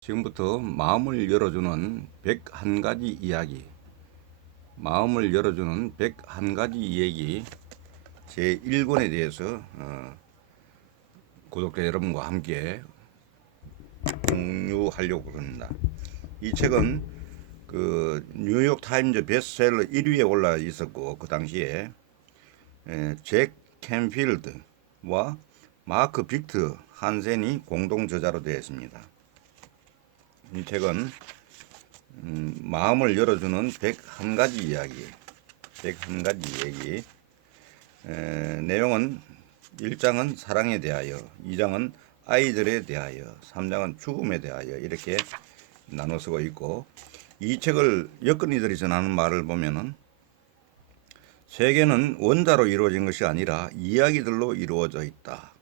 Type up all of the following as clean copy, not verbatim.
지금부터 마음을 열어주는 101가지 이야기, 마음을 열어주는 101가지 이야기 제1권에 대해서 구독자 여러분과 함께 공유하려고 합니다. 이 책은 그 뉴욕 타임즈 베스트셀러 1위에 올라 있었고, 그 당시에 잭 캔필드와 마크 빅트 한센이 공동 저자로 되어 있습니다. 이 책은 마음을 열어주는 101가지 이야기, 101가지 이야기. 내용은 1장은 사랑에 대하여, 2장은 아이들에 대하여, 3장은 죽음에 대하여 이렇게 나눠 쓰고 있고, 이 책을 여건이들이 전하는 말을 보면은 세계는 원자로 이루어진 것이 아니라 이야기들로 이루어져 있다.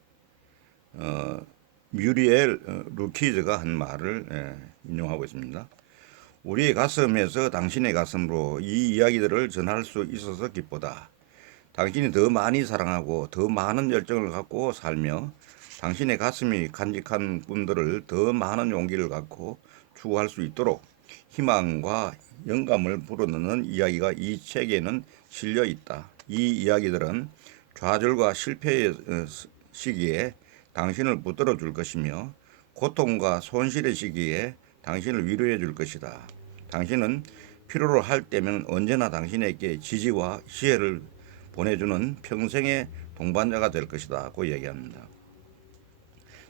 뮤리엘 루키즈가 한 말을 인용하고 있습니다. 우리의 가슴에서 당신의 가슴으로 이 이야기들을 전할 수 있어서 기쁘다. 당신이 더 많이 사랑하고 더 많은 열정을 갖고 살며 당신의 가슴이 간직한 꿈들을 더 많은 용기를 갖고 추구할 수 있도록 희망과 영감을 불어넣는 이야기가 이 책에는 실려 있다. 이 이야기들은 좌절과 실패의 시기에 당신을 붙들어 줄 것이며 고통과 손실의 시기에 당신을 위로해 줄 것이다. 당신은 필요로 할 때면 언제나 당신에게 지지와 지혜를 보내주는 평생의 동반자가 될 것이다 고 얘기합니다.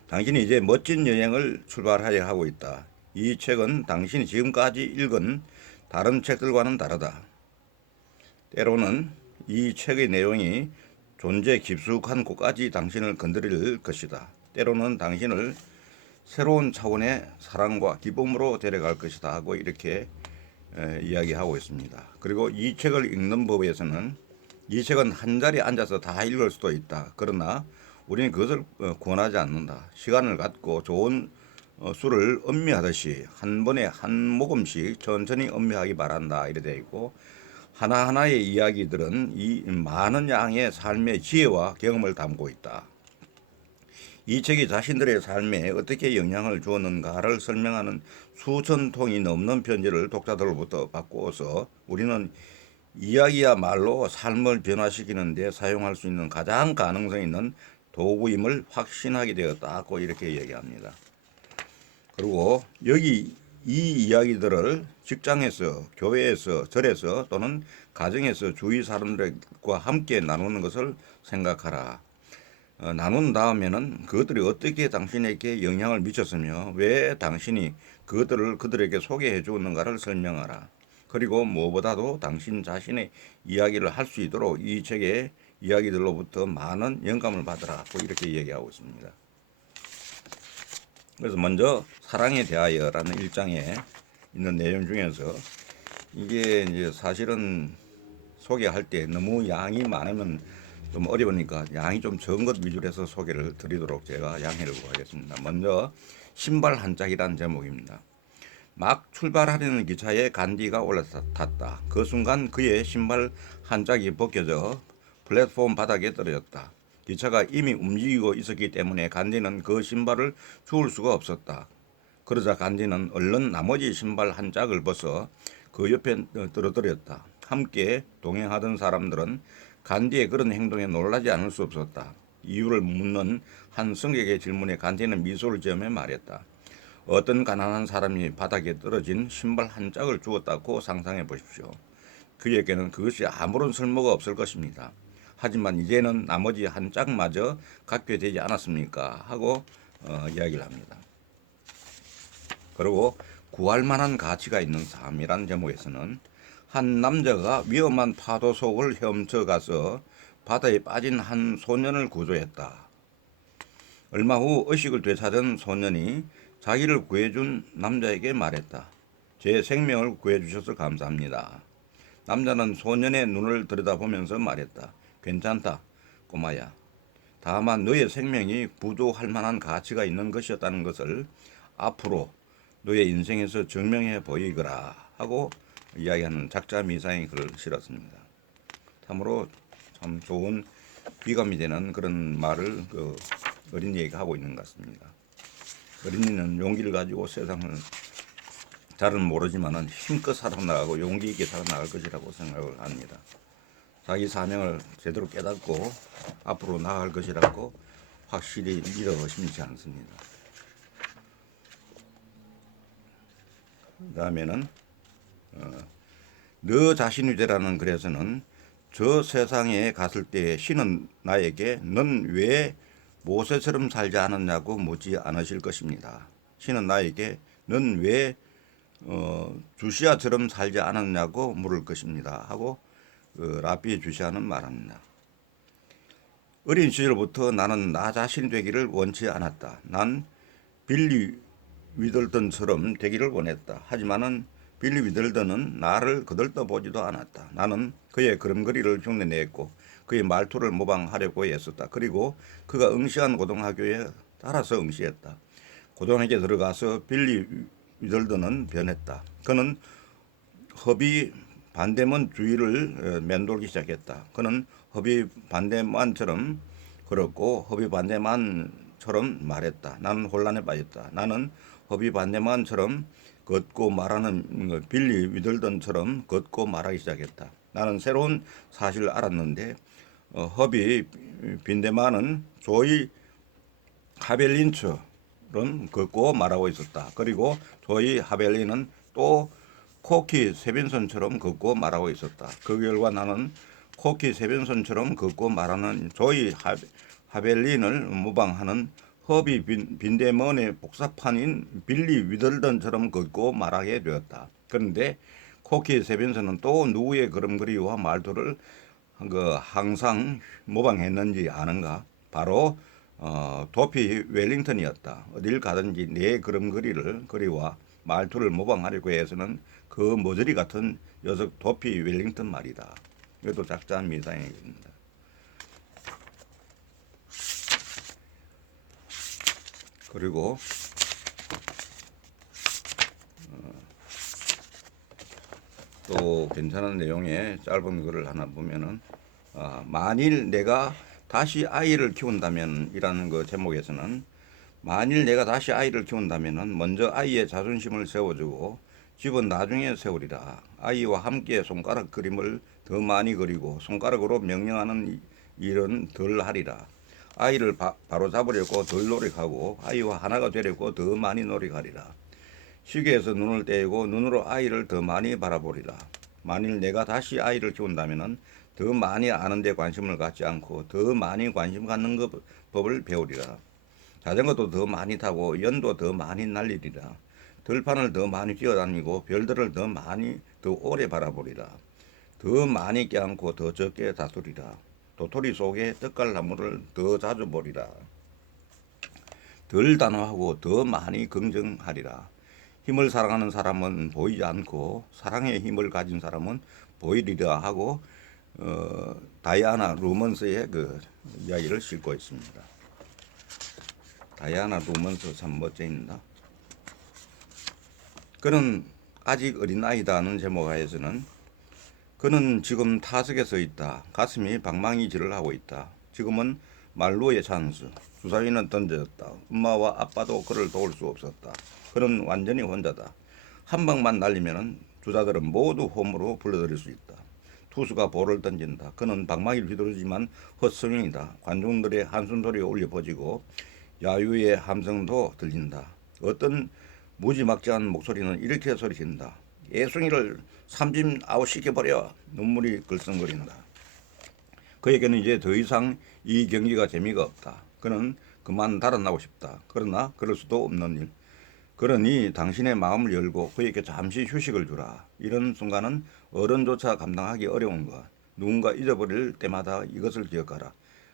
당신이 이제 멋진 여행을 출발하려 하고 있다. 이 책은 당신이 지금까지 읽은 다른 책들과는 다르다. 때로는 이 책의 내용이 존재 깊숙한 곳까지 당신을 건드릴 것이다. 때로는 당신을 새로운 차원의 사랑과 기쁨으로 데려갈 것이다 하고 이렇게 이야기하고 있습니다. 그리고 이 책을 읽는 법에서는 이 책은 한 자리에 앉아서 다 읽을 수도 있다. 그러나 우리는 그것을 권하지 않는다. 시간을 갖고 좋은 술을 음미하듯이 한 번에 한 모금씩 천천히 음미하기 바란다 이래 되어 있고, 하나하나의 이야기들은 이 많은 양의 삶의 지혜와 경험을 담고 있다. 이 책이 자신들의 삶에 어떻게 영향을 주었는가를 설명하는 수천 통이 넘는 편지를 독자들로부터 받고서 우리는 이야기야말로 삶을 변화시키는 데 사용할 수 있는 가장 가능성 있는 도구임을 확신하게 되었다고 이렇게 얘기합니다. 그리고 여기 이 이야기들을 직장에서, 교회에서, 절에서 또는 가정에서 주위 사람들과 함께 나누는 것을 생각하라. 나눈 다음에는 그것들이 어떻게 당신에게 영향을 미쳤으며 왜 당신이 그것들을 그들에게 소개해 주었는가를 설명하라. 그리고 무엇보다도 당신 자신의 이야기를 할 수 있도록 이 책의 이야기들로부터 많은 영감을 받으라. 이렇게 얘기하고 있습니다. 그래서 먼저 사랑에 대하여라는 1장에 있는 내용 중에서 이게 이제 사실은 소개할 때 너무 양이 많으면 좀 어려우니까 양이 좀 적은 것 위주로 해서 소개를 드리도록 제가 양해를 구하겠습니다. 먼저 신발 한 짝이라는 제목입니다. 막 출발하려는 기차에 간디가 올라탔다. 그 순간 그의 신발 한 짝이 벗겨져 플랫폼 바닥에 떨어졌다. 기차가 이미 움직이고 있었기 때문에 간디는 그 신발을 주울 수가 없었다. 그러자 간디는 얼른 나머지 신발 한 짝을 벗어 그 옆에 떨어뜨렸다. 함께 동행하던 사람들은 간디의 그런 행동에 놀라지 않을 수 없었다. 이유를 묻는 한 승객의 질문에 간디는 미소를 지으며 말했다. 어떤 가난한 사람이 바닥에 떨어진 신발 한 짝을 주었다고 상상해 보십시오. 그에게는 그것이 아무런 쓸모가 없을 것입니다. 하지만 이제는 나머지 한 짝마저 갖게 되지 않았습니까? 하고 이야기를 합니다. 그리고 구할 만한 가치가 있는 삶이란 제목에서는 한 남자가 위험한 파도 속을 헤엄쳐가서 바다에 빠진 한 소년을 구조했다. 얼마 후 의식을 되찾은 소년이 자기를 구해준 남자에게 말했다. 제 생명을 구해주셔서 감사합니다. 남자는 소년의 눈을 들여다보면서 말했다. 괜찮다, 꼬마야. 다만 너의 생명이 부족할 만한 가치가 있는 것이었다는 것을 앞으로 너의 인생에서 증명해 보이거라 하고 이야기하는 작자 미상의 글을 실었습니다. 참으로 참 좋은 귀감이 되는 그런 말을 어린이에게 하고 있는 것 같습니다. 어린이는 용기를 가지고 세상을 잘은 모르지만은 힘껏 살아나가고 용기 있게 살아나갈 것이라고 생각을 합니다. 자기 사명을 제대로 깨닫고 앞으로 나아갈 것이라고 확실히 믿어 의심치 않습니다. 그 다음에는 너 자신이 되라는 글에서는 저 세상에 갔을 때 신은 나에게 넌 왜 모세처럼 살지 않았냐고 묻지 않으실 것입니다. 신은 나에게 넌 왜 주시아처럼 살지 않았냐고 물을 것입니다. 하고 랍비 주시아는 말합니다. 어린 시절부터 나는 나 자신 되기를 원치 않았다. 난 빌리 위들던처럼 되기를 원했다. 하지만은 빌리 위들던은 나를 거들떠 보지도 않았다. 나는 그의 걸음걸이를 흉내냈고 그의 말투를 모방하려고 애썼다. 그리고 그가 응시한 고등학교에 따라서 응시했다. 고등학교에 들어가서 빌리 위들던은 변했다. 그는 허비 반대문 주위를 맴돌기 시작했다. 그는 허비 반대만처럼 걸었고 허비 반대만처럼 말했다. 나는 혼란에 빠졌다. 나는 허비 반대만처럼 걷고 말하는 빌리 위들던처럼 걷고 말하기 시작했다. 나는 새로운 사실을 알았는데 허비 빈대만은 조이 하벨린처럼 걷고 말하고 있었다. 그리고 조이 하벨린은 또 코키 세빈선처럼 걷고 말하고 있었다. 그 결과 나는 코키 세빈선처럼 걷고 말하는 조이 하벨린을 모방하는 허비 빈데먼의 복사판인 빌리 위들던처럼 걷고 말하게 되었다. 그런데 코키 세빈선은 또 누구의 걸음걸이와 말투를 항상 모방했는지 아는가? 바로 도피 웰링턴이었다. 어딜 가든지 내 걸음걸이를 거리와 말투를 모방하려고 해서는 그 머저리 같은 녀석 도피 웰링턴 말이다. 이것도 작자한 미사입니다. 그리고 또 괜찮은 내용의 짧은 글을 하나 보면은 만일 내가 다시 아이를 키운다면 이라는 그 제목에서는 만일 내가 다시 아이를 키운다면은 먼저 아이의 자존심을 세워주고 집은 나중에 세우리라. 아이와 함께 손가락 그림을 더 많이 그리고 손가락으로 명령하는 일은 덜 하리라. 아이를 바로 잡으려고 덜 노력하고 아이와 하나가 되려고 더 많이 노력하리라. 시계에서 눈을 떼고 눈으로 아이를 더 많이 바라보리라. 만일 내가 다시 아이를 키운다면 더 많이 아는 데 관심을 갖지 않고 더 많이 관심 갖는 법을 배우리라. 자전거도 더 많이 타고 연도 더 많이 날리리라. 들판을 더 많이 뛰어다니고 별들을 더 많이 더 오래 바라보리라. 더 많이 껴안고 더 적게 다투리라. 도토리 속에 떡갈나무를 더 자주 보리라. 덜 단호하고 더 많이 긍정하리라. 힘을 사랑하는 사람은 보이지 않고 사랑의 힘을 가진 사람은 보이리라 하고 다이아나 루먼스의 그 이야기를 싣고 있습니다. 다이아나 루먼스 참 멋쟁입니다. 그는 아직 어린아이다는 제목 하에서는 그는 지금 타석에 서 있다. 가슴이 방망이질을 하고 있다. 지금은 말로의 찬스. 주사위는 던져졌다. 엄마와 아빠도 그를 도울 수 없었다. 그는 완전히 혼자다. 한 방만 날리면 주자들은 모두 홈으로 불러들일 수 있다. 투수가 볼을 던진다. 그는 방망이를 휘두르지만 헛스윙이다. 관중들의 한숨 소리가 울려 퍼지고 야유의 함성도 들린다. 어떤 무지막지한 목소리는 이렇게 소리친다. 예순이를 삼진 아웃시켜버려. 눈물이 글썽거린다. 그에게는 이제 더 이상 이 경기가 재미가 없다. 그는 그만 달아나고 싶다. 그러나 그럴 수도 없는 일. 그러니 당신의 마음을 열고 그에게 잠시 휴식을 주라. 이런 순간은 어른조차 감당하기 어려운 것. 누군가 잊어버릴 때마다 이것을 기억하라.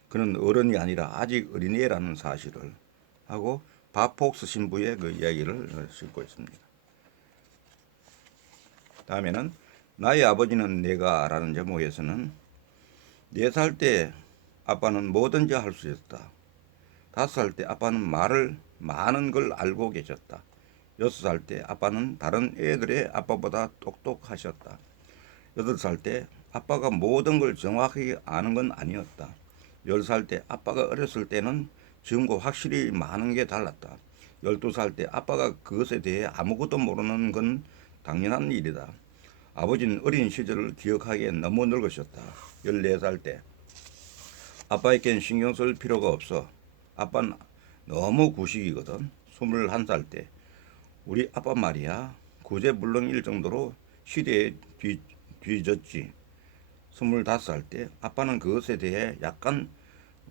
그는 어른이 아니라 아직 어린애라는 사실을 하고 밥 폭스 신부의 그 이야기를 싣고 있습니다. 다음에는 나의 아버지는 내가 라는 제목에서는 4살 때 아빠는 뭐든지 할 수 있었다. 5살 때 아빠는 말을 많은 걸 알고 계셨다. 6살 때 아빠는 다른 애들의 아빠보다 똑똑하셨다. 8살 때 아빠가 모든 걸 정확하게 아는 건 아니었다. 10살 때 아빠가 어렸을 때는 지금과 확실히 많은 게 달랐다. 12살 때 아빠가 그것에 대해 아무것도 모르는 건 당연한 일이다. 아버지는 어린 시절을 기억하기엔 너무 늙으셨다. 14살 때 아빠에겐 신경 쓸 필요가 없어. 아빠는 너무 구식이거든. 21살 때 우리 아빠 말이야. 구제불능일 정도로 시대에 뒤졌지. 25살 때 아빠는 그것에 대해 약간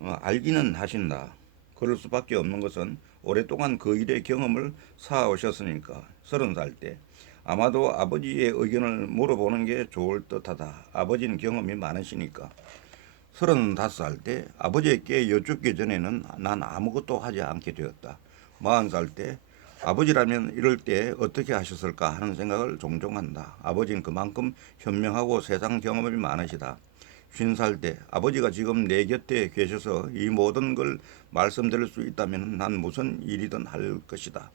알기는 하신다. 그럴 수밖에 없는 것은 오랫동안 그 일의 경험을 쌓아오셨으니까. 30살 때 아마도 아버지의 의견을 물어보는 게 좋을 듯하다. 아버지는 경험이 많으시니까. 35살 때 아버지에게 여쭙기 전에는 난 아무것도 하지 않게 되었다. 40살 때 아버지라면 이럴 때 어떻게 하셨을까 하는 생각을 종종 한다. 아버지는 그만큼 현명하고 세상 경험이 많으시다. 50살 때 아버지가 지금 내 곁에 계셔서 이 모든 걸 말씀드릴 수 있다면 난 무슨 일이든 할 것이다.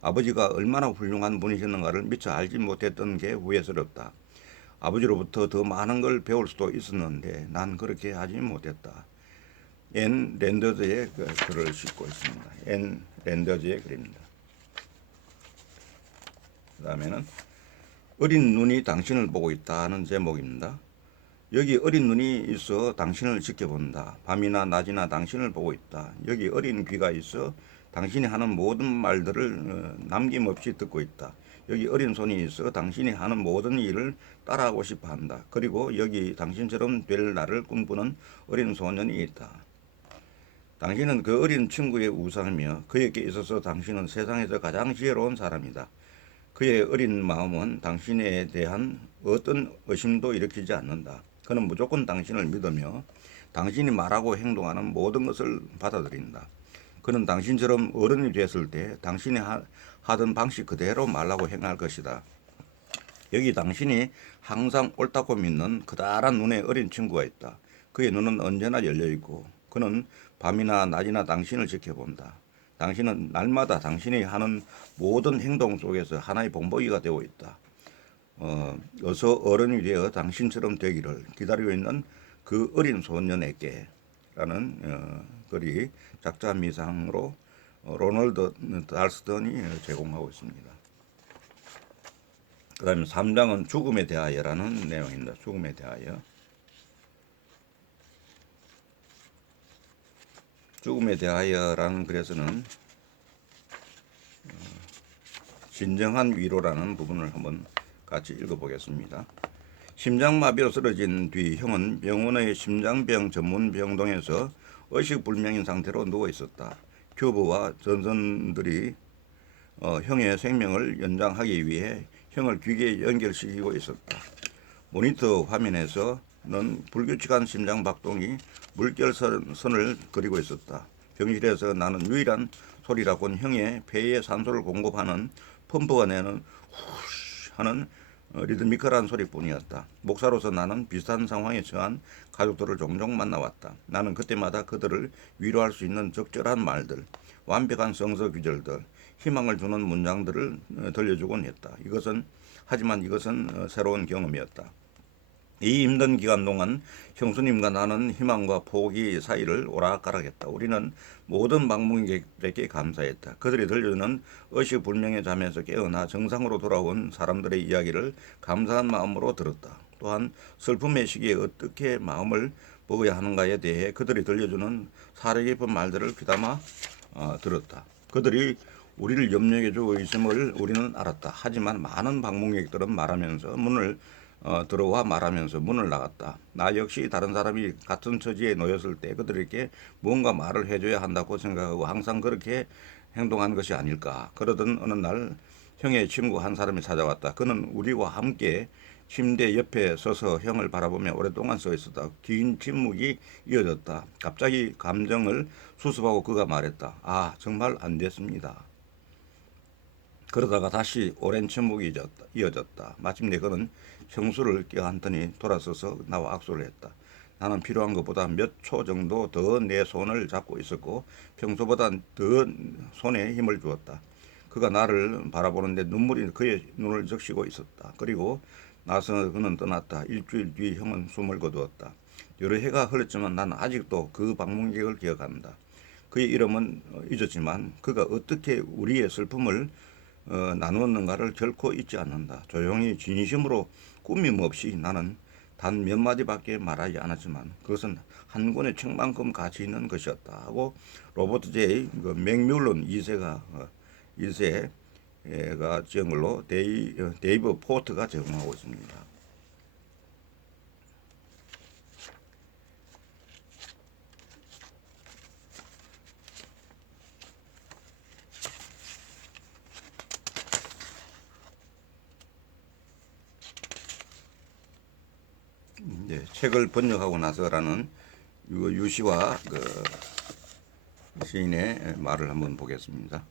아버지가 얼마나 훌륭한 분이셨는가를 미처 알지 못했던 게 후회스럽다. 아버지로부터 더 많은 걸 배울 수도 있었는데 난 그렇게 하지 못했다. 앤 랜더즈의 글을 싣고 있습니다. 앤 랜더즈의 글입니다. 그 다음에는 어린 눈이 당신을 보고 있다는 제목입니다. 여기 어린 눈이 있어 당신을 지켜본다. 밤이나 낮이나 당신을 보고 있다. 여기 어린 귀가 있어 당신이 하는 모든 말들을 남김없이 듣고 있다. 여기 어린 손이 있어 당신이 하는 모든 일을 따라하고 싶어 한다. 그리고 여기 당신처럼 될 나를 꿈꾸는 어린 소년이 있다. 당신은 그 어린 친구의 우상이며 그에게 있어서 당신은 세상에서 가장 지혜로운 사람이다. 그의 어린 마음은 당신에 대한 어떤 의심도 일으키지 않는다. 그는 무조건 당신을 믿으며 당신이 말하고 행동하는 모든 것을 받아들인다. 그는 당신처럼 어른이 됐을 때 당신이 하던 방식 그대로 말하고 행할 것이다. 여기 당신이 항상 옳다고 믿는 그다란 눈의 어린 친구가 있다. 그의 눈은 언제나 열려있고 그는 밤이나 낮이나 당신을 지켜본다. 당신은 날마다 당신이 하는 모든 행동 속에서 하나의 본보기가 되고 있다. 어서 어른이 되어 당신처럼 되기를 기다리고 있는 그 어린 소년에게 라는 글이 작자 미상으로 로널드 달스턴이 제공하고 있습니다. 그 다음에 3장은 죽음에 대하여라는 내용입니다. 죽음에 대하여. 죽음에 대하여라는 글에서는 진정한 위로라는 부분을 한번 같이 읽어보겠습니다. 심장마비로 쓰러진 뒤 형은 병원의 심장병 전문 병동에서 의식불명인 상태로 누워 있었다. 튜브와 전선들이 형의 생명을 연장하기 위해 형을 귀에 연결시키고 있었다. 모니터 화면에서는 불규칙한 심장 박동이 물결선을 그리고 있었다. 병실에서 나는 유일한 소리라곤 형의 폐에 산소를 공급하는 펌프가 내는 후쉬 하는 리드미컬한 소리뿐이었다. 목사로서 나는 비슷한 상황에 처한 가족들을 종종 만나왔다. 나는 그때마다 그들을 위로할 수 있는 적절한 말들, 완벽한 성서 구절들, 희망을 주는 문장들을 들려주곤 했다. 하지만 이것은 새로운 경험이었다. 이 힘든 기간 동안 형수님과 나는 희망과 포기 사이를 오락가락했다. 우리는 모든 방문객에게 감사했다. 그들이 들려주는 의식불명의 잠에서 깨어나 정상으로 돌아온 사람들의 이야기를 감사한 마음으로 들었다. 또한 슬픔의 시기에 어떻게 마음을 먹어야 하는가에 대해 그들이 들려주는 사려 깊은 말들을 귀담아 들었다. 그들이 우리를 염려해주고 있음을 우리는 알았다. 하지만 많은 방문객들은 들어와 말하면서 문을 나갔다. 나 역시 다른 사람이 같은 처지에 놓였을 때 그들에게 뭔가 말을 해줘야 한다고 생각하고 항상 그렇게 행동한 것이 아닐까. 그러던 어느 날 형의 친구 한 사람이 찾아왔다. 그는 우리와 함께 침대 옆에 서서 형을 바라보며 오랫동안 서 있었다. 긴 침묵이 이어졌다. 갑자기 감정을 수습하고 그가 말했다. 아, 정말 안 됐습니다. 그러다가 다시 오랜 침묵이 이어졌다. 마침내 그는 형수를 껴안더니 돌아서서 나와 악수를 했다. 나는 필요한 것보다 몇 초 정도 더 내 손을 잡고 있었고 평소보다 더 손에 힘을 주었다. 그가 나를 바라보는데 눈물이 그의 눈을 적시고 있었다. 그리고 나서 그는 떠났다. 일주일 뒤 형은 숨을 거두었다. 여러 해가 흘렀지만 나는 아직도 그 방문객을 기억한다. 그의 이름은 잊었지만 그가 어떻게 우리의 슬픔을 나누었는가를 결코 잊지 않는다. 조용히 진심으로 꾸밈 없이 나는 단 몇 마디밖에 말하지 않았지만 그것은 한 권의 책만큼 가치 있는 것이었다 하고 로버트 제이 맥뮬런 2세가 지은 걸로 데이브 포트가 제공하고 있습니다. 책을 번역하고 나서라는 유시와 시인의 말을 한번 보겠습니다.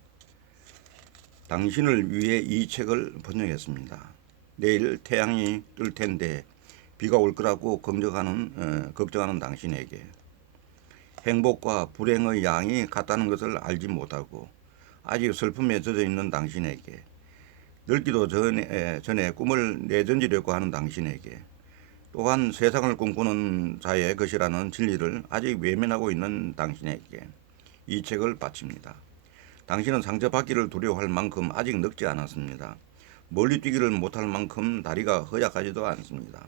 당신을 위해 이 책을 번역했습니다. 내일 태양이 뜰 텐데 비가 올 거라고 걱정하는 당신에게 행복과 불행의 양이 같다는 것을 알지 못하고 아직 슬픔에 젖어 있는 당신에게 늙기도 전에 꿈을 내던지려고 하는 당신에게 또한 세상을 꿈꾸는 자의 것이라는 진리를 아직 외면하고 있는 당신에게 이 책을 바칩니다. 당신은 상처받기를 두려워할 만큼 아직 늙지 않았습니다. 멀리 뛰기를 못할 만큼 다리가 허약하지도 않습니다.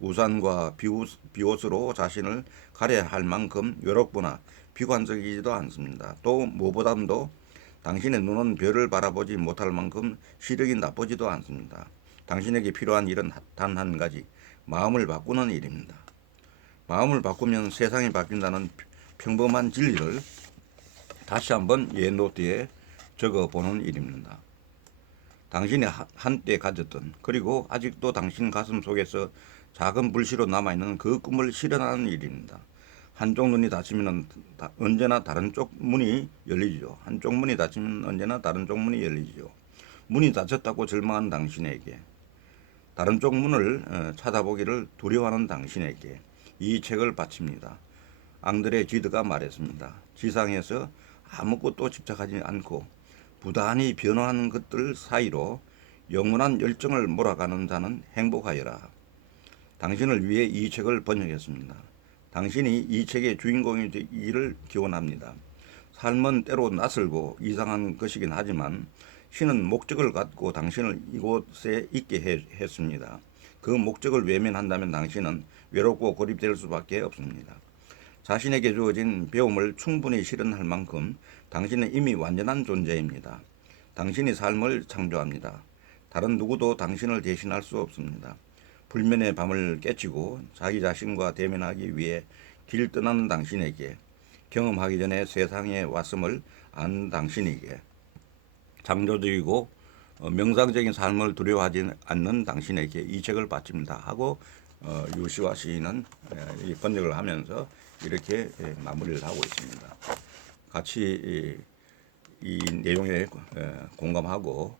우산과 비옷으로 자신을 가려야 할 만큼 외롭거나 비관적이지도 않습니다. 또 무엇보다도 당신의 눈은 별을 바라보지 못할 만큼 시력이 나쁘지도 않습니다. 당신에게 필요한 일은 단 한 가지, 마음을 바꾸는 일입니다. 마음을 바꾸면 세상이 바뀐다는 평범한 진리를 다시 한번 옛노트에 적어보는 일입니다. 당신이 한때 가졌던 그리고 아직도 당신 가슴 속에서 작은 불씨로 남아있는 그 꿈을 실현하는 일입니다. 한쪽 눈이 닫히면 언제나 다른 쪽 문이 열리죠. 한쪽 문이 닫히면 언제나 다른 쪽 문이 열리죠. 문이 닫혔다고 절망하는 당신에게 다른 쪽 문을 찾아보기를 두려워하는 당신에게 이 책을 바칩니다. 앙드레 지드가 말했습니다. 지상에서 아무것도 집착하지 않고 부단히 변화하는 것들 사이로 영원한 열정을 몰아가는 자는 행복하여라. 당신을 위해 이 책을 번역했습니다. 당신이 이 책의 주인공이 되기를 기원합니다. 삶은 때로 낯설고 이상한 것이긴 하지만 신은 목적을 갖고 당신을 이곳에 있게 했습니다. 그 목적을 외면한다면 당신은 외롭고 고립될 수밖에 없습니다. 자신에게 주어진 배움을 충분히 실현할 만큼 당신은 이미 완전한 존재입니다. 당신이 삶을 창조합니다. 다른 누구도 당신을 대신할 수 없습니다. 불면의 밤을 깨치고 자기 자신과 대면하기 위해 길 떠나는 당신에게 경험하기 전에 세상에 왔음을 아는 당신에게 창조적이고 명상적인 삶을 두려워하지 않는 당신에게 이 책을 바칩니다 하고 유시와 시인은 이 번역을 하면서 이렇게 마무리를 하고 있습니다. 같이 이 내용에 공감하고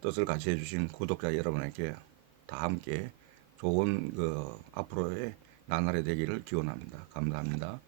뜻을 같이 해주신 구독자 여러분에게 다 함께 좋은 앞으로의 나날이 되기를 기원합니다. 감사합니다.